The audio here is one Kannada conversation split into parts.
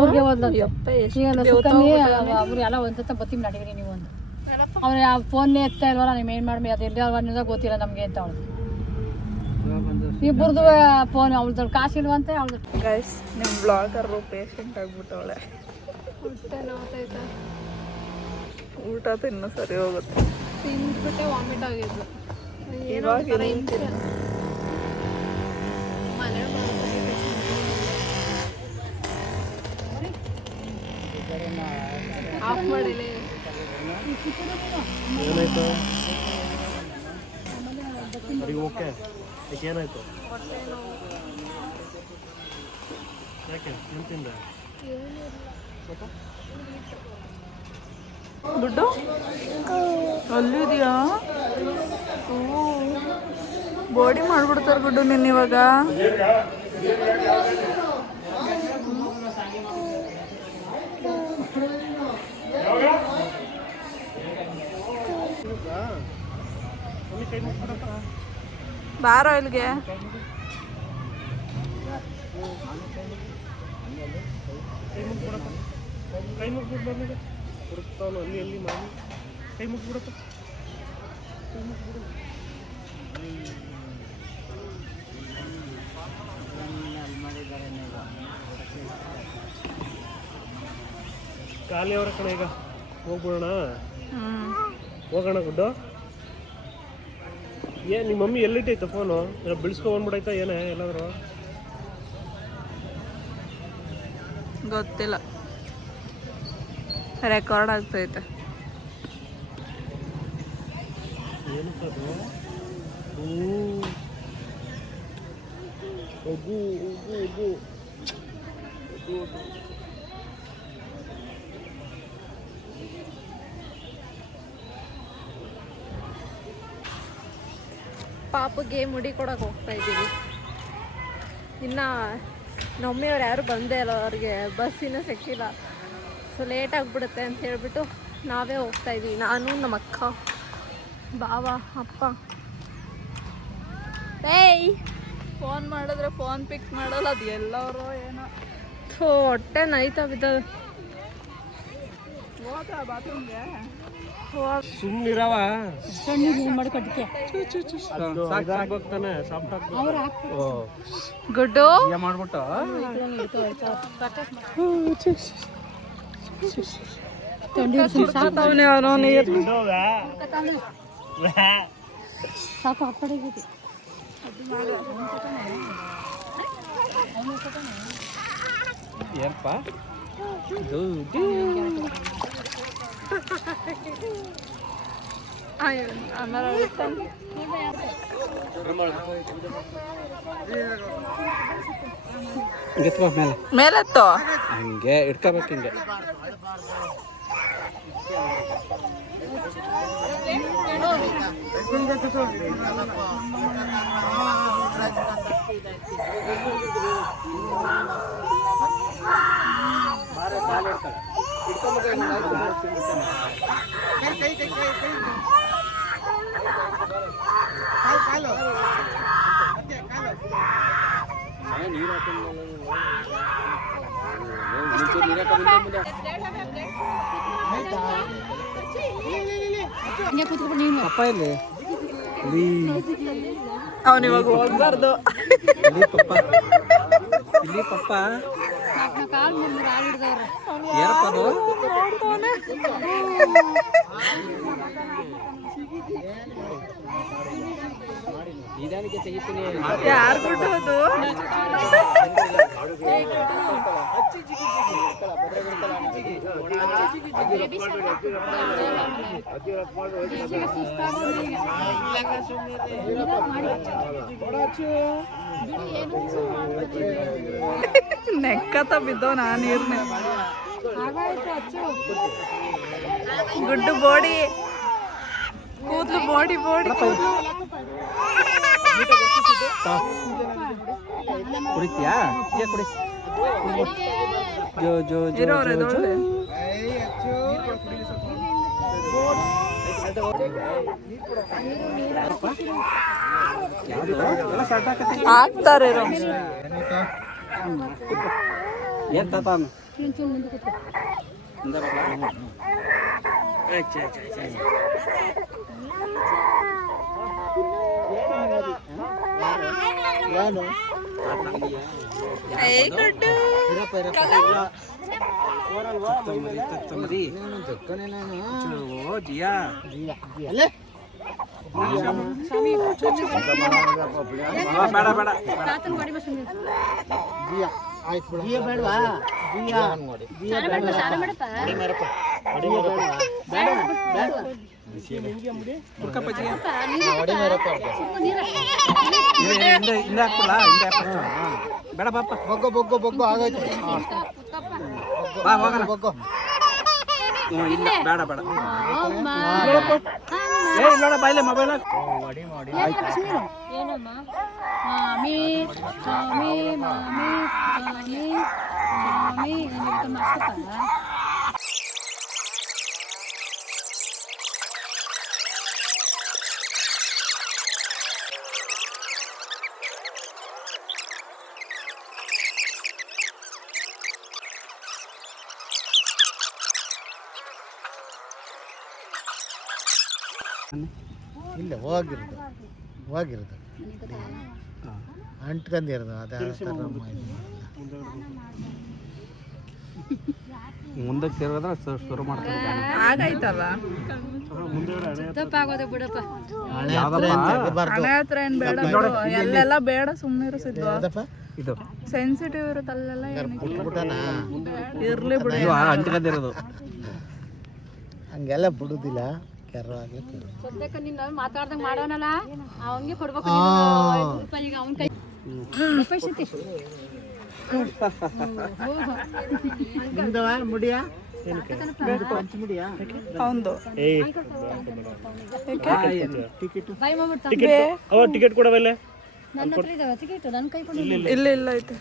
ಊರಿಗೆ ಹೋದ್ಲು ಅವ್ರು ಎಲ್ಲ ಒಂದ್ಸತ ಬತ್ತಿ ನಡೀರಿ ನೀವು ಒಂದು ಅವ್ರು ಯಾವ ಫೋನ್ನೇ ಎತ್ತಾ ಇಲ್ವಲ್ಲ ನೀವು ಏನು ಮಾಡಿ ಅದು ಎಲ್ಲಿ ಅನ್ನೋದಾಗ ಗೊತ್ತಿಲ್ಲ ನಮಗೆ ಅಂತ ಅವಳು ಇಬ್ಬರದು ಫೋನ್ ಅವಳ್ದು ಕಾಸಿಲ್ವಂತೆ ಅವಳು. ಗೈಸ್ ನಿಮ್ಮ ಬ್ಲಾಗರು ಪೇಷಂಟ್ ಆಗ್ಬಿಟ್ಟವಳೆ. ಊಟ ತಿನ್ನೋ ಸರಿ ಹೋಗುತ್ತೆ. ತಿಂದ್ಬಿಟ್ಟೆ ವಾಮಿಟ್ ಆಗಿದ್ಲು. ಆಫ್ ಮಾಡಿಲ್ಲ. ಏನಾಯ್ತು ಓಕೆ ಏನಾಯ್ತು ಯಾಕೆ ಏನು ತಿಂದ ದುಡ್ಡು ಅಲ್ಲಿದೆಯಾ? ಬಾಡಿ ಮಾಡ್ಬಿಡ್ತಾರೆ ಗುಡ್ಡು ನಿನ್ನ ಇವಾಗ. ಬಾರೋ ಇಲ್ಲಿಗೆ. ಕೈ ಮುಗ್ಬಿಟ್ಟು ಬಂದಿದೆ ಹುಡುಕ್ತಾವನು ಅಲ್ಲಿ ಎಲ್ಲಿ ಮಾಡಿ ಕೈ ಮುಗ್ಬಿಡಪ್ಪ ಕೈ ಮುಗ್ಬಿಡು. ಖಾಲಿ ಅವರ ಕಣ ಈಗ ಹೋಗ್ಬಿಡೋಣ. ಹೋಗೋಣ ಗುಡ್ಡು. ಏನು ನಿಮ್ಮ ಮಮ್ಮಿ ಎಲ್ಲಿಟ್ಟೈತ ಫೋನು? ಬಿಡಿಸ್ಕೊಂಡ್ಬಿಡೈತಾ ಏನೇ ಎಲ್ಲಾದ್ರು? ಗೊತ್ತಿಲ್ಲ, ರೆಕಾರ್ಡ್ ಆಗ್ತೈತೆ. ಏನಕ್ಕದು? ಒಗ್ಗು ಒಗ್ಗು ಒಗ್ಗು ಒಗ್ಗು. ಪಾಪಗೆ ಮುಡಿ ಕೊಡಕ್ಕೆ ಹೋಗ್ತಾ ಇದ್ದೀವಿ. ಇನ್ನು ನಮ್ಮಿಯವ್ರು ಯಾರು ಬಂದೇ ಇಲ್ಲ, ಅವ್ರಿಗೆ ಬಸ್ ಇನ್ನೂ ಸಿಕ್ಕಿಲ್ಲ. ಸೊ ಲೇಟ್ ಆಗಿಬಿಡುತ್ತೆ ಅಂತ ಹೇಳ್ಬಿಟ್ಟು ನಾವೇ ಹೋಗ್ತಾ ಇದ್ದೀವಿ. ನಾನು ನಮ್ಮ ಅಕ್ಕ, ಬಾವ, ಅಪ್ಪ. ಏಯ್ ಫೋನ್ ಮಾಡಿದ್ರೆ ಫೋನ್ ಪಿಕ್ ಮಾಡಲ್ಲ. ಅದು ಎಲ್ಲವರು ಏನೋ ಹೊಟ್ಟೆ ನೈತಾ ಬಿದ್ದದು. ಹೋದ ಬಾತ್ರೂಮ್ಗೆ. ಸುಮ್ಮನಿರವ ಮಾಡ್ಕೊಟ್ಟಿಕೆ ಸಾಕ್ತಾನೆ ಸಾಫ್ಟ್ ಗುಡ್ಡು ಮಾಡ್ಬಿಟ್ಟು ಸಾಕು ಆ ಕಡೆ ಏನಪ್ಪ ಮೇಲೆತ್ತೋ ಹಂಗೆ ಇಟ್ಕೋಬೇಕು ಹಿಂಗೆ. ಅಪ್ಪ ಇಲ್ಲಿ ಅವನಿವಾಗ ಹೋಗ್ಬಾರ್ದು. ಇಲ್ಲಿ ಪಪ್ಪ ಏನಪ್ಪ ಅದು? ನಿಧಾನಕ್ಕೆ ತೆಗಿತೀನಿ. ಯಾರು ಕೊಟ್ಟೋದು? ನೆಕ್ಕತ ಬಿದ್ದೋ ನಾ ನೀರ್ನೆ. ಗುಡ್ಡು ಬಾಡಿ ಕೂದಲು ಬಾಡಿ ಬಾಡಿ ಕುಡಿತೀಯಾ? ಕುಡಿ ಜೋ ಜೋ ಇರೋರೆ ದೊಡ್ಡ ಆಗ್ತಾರೆ. ಏನ್ ತಾತಾನು ಚೂರು ಮುಂದೆ ಕೂತ್ಕೊ. ಮುಂದೆ ಬರ್ಲಾ ಜಿಯಾ ಸ್ವಾಮಿ ಬೇಡ ಬೇಡ ತಾತನ ಗಾಡಿ ಬಸ್ ಸುಮ್ಮನೆ ಹಿಂದೆ ಹಾಕ್ಬಿಡ್ಲಾ ಹಿಂದೆ ಹಾಕ್ಬಿಡ ಬೇಡ ಪಾಪ ಬೊಗ್ಗು ಬೊಗ್ಗು ಬೊಗ್ಗು ಆಗೋಯ್ತು ಬಾ ಹೋಗೋಣ ಇಲ್ಲ ಬೇಡ ಬೇಡ ಏ ಇಲ್ಲ ಬಾಯ್ಲೆ ಮೊಬೈಲ್ ಏನಮ್ಮ ಮಾಮಿ ಮಾಮಿ ಮಾಮಿ ಮಾಮಿ ಮಾಮಿ ಏನಿರುತ್ತೆ ಮಾಡ್ಕೊತಾರ ಇಲ್ಲ ಹೋಗಿರೋದು ಅಂಟ್ಕೊಂಡಿರೋದು ಅದೇ ಥರ ಮುಂದಕ್ಕೆ ತಿರುಗಿದ್ರೆ ಶುರು ಮಾಡ್ತಾರೆ ಆಗೈತಲ್ಲ ತಪ್ಪ ಆಗೋದೆ ಬಿಡಪ್ಪ ಹಣೆ ಹತ್ರ ಏನ್ ಬೇಡ ಬಿಡು. ಎಲ್ಲೆಲ್ಲ ಬೇಡ ಸುಮ್ಮನೆ ಸಿದ್ವಾ ಇದು ಸೆನ್ಸಿಟಿವ್ ಇರುತ್ತೆ ಅಲ್ಲೆಲ್ಲ ಇರ್ಲಿ ಬಿಡು ಅಂಟ್ಕೊಂಡಿರೋದು ಹಂಗೆಲ್ಲ ಬಿಡುದಿಲ್ಲ ಕೆರವಾಗ್ಲಿ ಸದ್ಯಕ್ಕೆ ನೀನು ಮಾತಾಡ್ದಂಗೆ ಮಾಡೋನಲ್ಲ ಅವಂಗೆ ಕೊಡ್ಬೇಕು 5 ರೂಪಾಯಿ ಈಗ ಅವನ ಕೈ ರೂಪಾಯಿ ಸಿತಿ ನಿಮ್ದವ ಮುಡಿಯಾ ಹೌದು ಬಾಯ್ ಮಾಡ್ಬಿಡ್ತಾ ಟಿಕೆಟ್ ಕೊಡವಲ್ಲ ನನ್ನ ಹತ್ರ ಇದಾವೆ ಟಿಕೆಟ್ ನನ್ನ ಕೈ ಕೊಡು ಇಲ್ಲ ಇಲ್ಲ ಐತೆ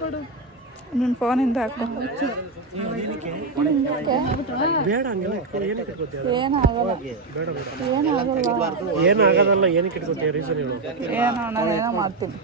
ಕೊಡು ನಿನ್ನ ಫೋನಿಂದ ಹಾಕು ಬೇಡ ಹಂಗೆಲ್ಲ ಏನಕ್ಕೆ ಇಟ್ಕೋತೀಯ ಏನಾಗಲ್ಲ ಏನಾಗದಲ್ಲ ಏನಕ್ಕೆ ಇಟ್ಕೋತೀಯ ರೀಸನ್ ಹೇಳು ಏನೋ ನಾನು ಏನೋ ಮಾಡ್ತೀನಿ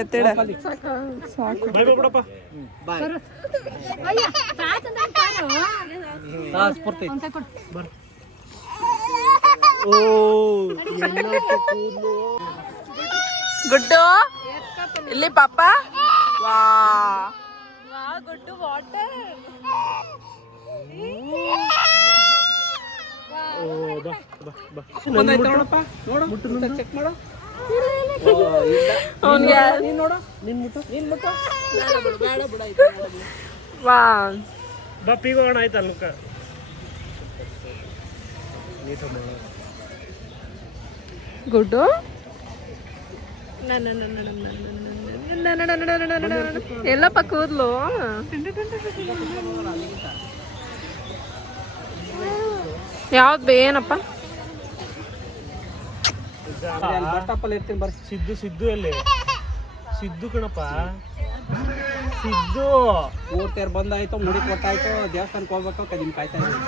ಎತ್ತಿಡ ಸಾಕು ಬಾಯ್ ಬಿಡಪ್ಪ ಅಯ್ಯ ತಾತನ ಕಾರು ಸ್ಫೂರ್ತಿ ಅವನ ಕೈ ಕೊಡು ಓ ಎಲ್ಲ ಕೂದಲು ಗುಡ್ಡು ಇಲ್ಲಿ ಪಾಪ ವಾ ಗುಡ್ಡು ವಾಟರ್ ಓ ಬಾ ಬಾ ಬಾ ನೋಡಪ್ಪ ನೋಡು ಚೆಕ್ ಮಾಡು ಅವನಿಗೆ ನೀನ್ ನೋಡು ನಿನ್ ಮುಟ್ಟು ವಾ ಬಾ ಪೀಗೋಣ ಆಯ್ತಲ್ಲ ಲುಕ್ಕ ನೀಟ ಮಾಡು ಗುಡ್ಡು ಎಲ್ಲಪ್ಪ ಕೂದ್ಲು ಯಾವ್ದು ಏನಪ್ಪ ಬಸ್ ಸ್ಟಾಪಲ್ಲಿ ಇರ್ತೀನಿ ಬರ್ರಿ ಸಿದ್ದು ಅಲ್ಲಿ ಸಿದ್ದು ಕಣಪ್ಪ ಸಿದ್ದು ಮೂರ್ತೇರ್ ಬಂದಾಯ್ತು ಮುಡಿ ಕೊಟ್ಟಾಯ್ತು ದೇವಸ್ಥಾನಕ್ಕೆ ಹೋಗ್ಬೇಕು ಕದಿನ ಕಾಯ್ತಾ ಇದ್ದೀವಿ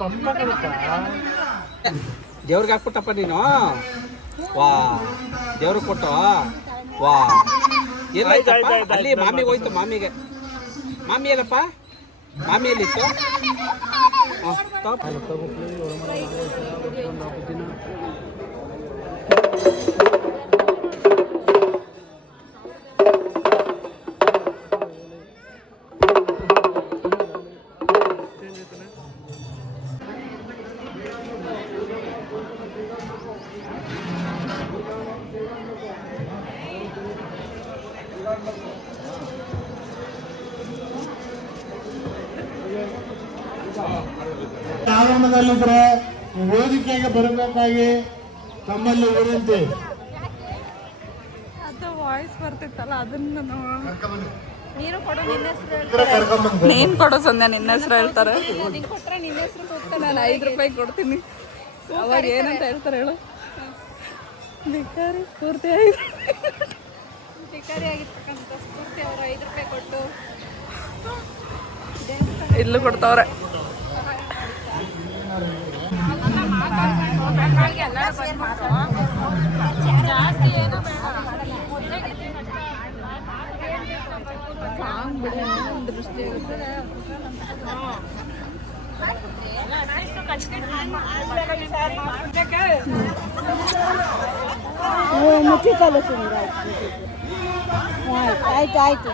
ಪಂಪ ಕಣಪ್ಪ ದೇವ್ರಿಗೆ ಹಾಕ್ಬಿಟ್ಟಪ್ಪ ನೀನು ವಾ ದೇವ್ರಿಗೆ ಕೊಟ್ಟು ವಾ ಎಲ್ಲಾಯ್ತಪ್ಪ ಅಲ್ಲಿ ಮಾಮಿಗೆ ಹೋಯ್ತು ಮಾಮಿಗೆ ಮಾಮಿ ಎಲ್ಲಪ್ಪ ಮಾಮಿ ಎಲ್ಲಿತ್ತು ಆವರಣದಲ್ಲಿದ್ರೆ ವೇದಿಕೆಗೆ ಬರಬೇಕಾಗಿ ತಮ್ಮಲ್ಲಿ ವಿನಂತಿ. ಅದು ವಾಯ್ಸ್ ಬರ್ತಿತ್ತಲ್ಲ ಅದನ್ನ ನೀನು ಕೊಡು ನಿನ್ನ ಹೆಸರು ಕರ್ಕೊಂಡ್ಬಂದು ನೀನು ಕೊಡು ಸಂಧ್ಯಾ ನಿನ್ನ ಹೆಸರು ಹೇಳ್ತಾರೆ ಕೊಟ್ಟರೆ ನಿನ್ನ ಹೆಸರು ಕೊಡ್ತಾರೆ ನಾನು 5 ರೂಪಾಯಿ ಕೊಡ್ತೀನಿ ಅವಾಗ ಏನಂತ ಹೇಳ್ತಾರೆ ಹೇಳು ಭಿಕಾರಿ ಸ್ಫೂರ್ತಿ ಭಿಕಾರಿ ಆಗಿರ್ತಕ್ಕಂಥ ಸ್ಫೂರ್ತಿ ಅವರು 5 ರೂಪಾಯಿ ಕೊಟ್ಟು ಇಲ್ಲೂ ಕೊಡ್ತಾವ್ರೆ ಆಯ್ತು ಆಯ್ತು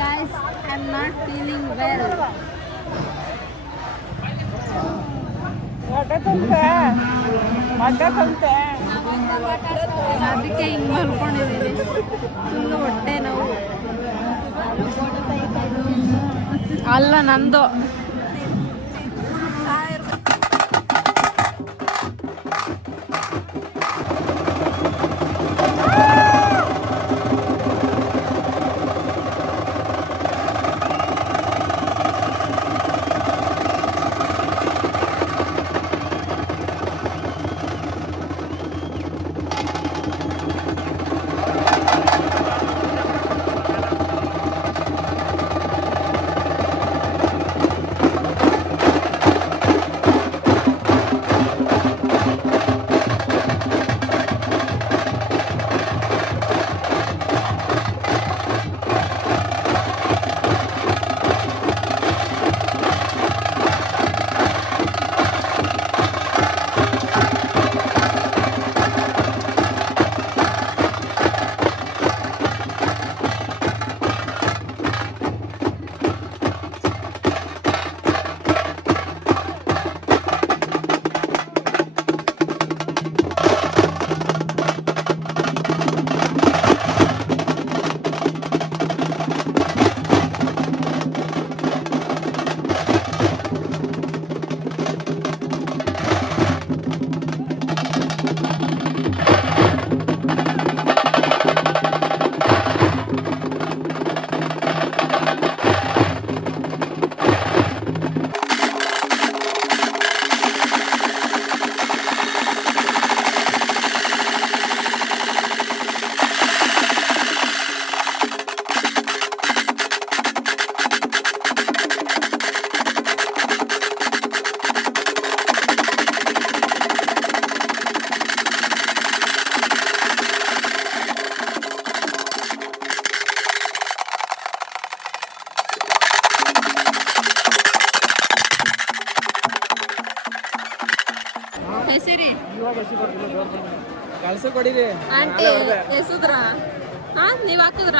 Guys, I'm not feeling well. ಅದಕ್ಕೆ ಹಿಂಗೆ ಮಲ್ಕೊಂಡಿದ್ದೀನಿ. ಫುಲ್ಲು ಹೊಟ್ಟೆ ನೋವು. ಅಲ್ಲ ನಂದು. ಕಳ್ಸ ಕೊಡಿರಿ. ಆಂಟಿ ಎಸುದ್ರ ನೀವ್ ಹಾಕಿದ್ರ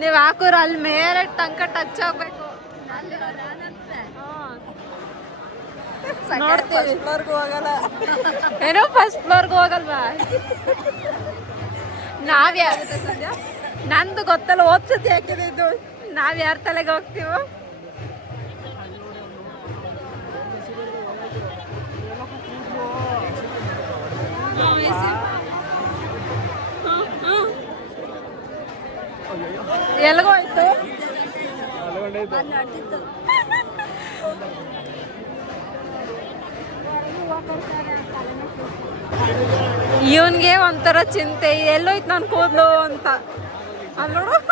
ನೀವ್ ಹಾಕುದ್ರ ಅಲ್ಲಿ ಮೇಲೆ ತನಕ ಟಚ್ ಆಗ್ಬೇಕು. ನೋಡ್ತೀವಿ ಏನೋ ಫಸ್ಟ್ ಫ್ಲೋರ್ಗೂ ಹೋಗಲ್ವಾ? ನಾವ್ಯಾಗುತ್ತೆ ಸದ್ಯ ನಂದು ಗೊತ್ತಲ್ಲ, ಓದ್ಸತಿ ಹಾಕಿದ್ದು. ನಾವ್ ಯಾರ ತಲೆಗೆ ಹೋಗ್ತೀವೋ? ಎಲ್ಗೋಯ್ತು? ಇವನ್ಗೆ ಒಂಥರ ಚಿಂತೆ, ಎಲ್ಲೋಯ್ತು ನಾನು ಕೂದ್ಲು ಅಂತ. ಅಲ್ಲಿ ನೋಡು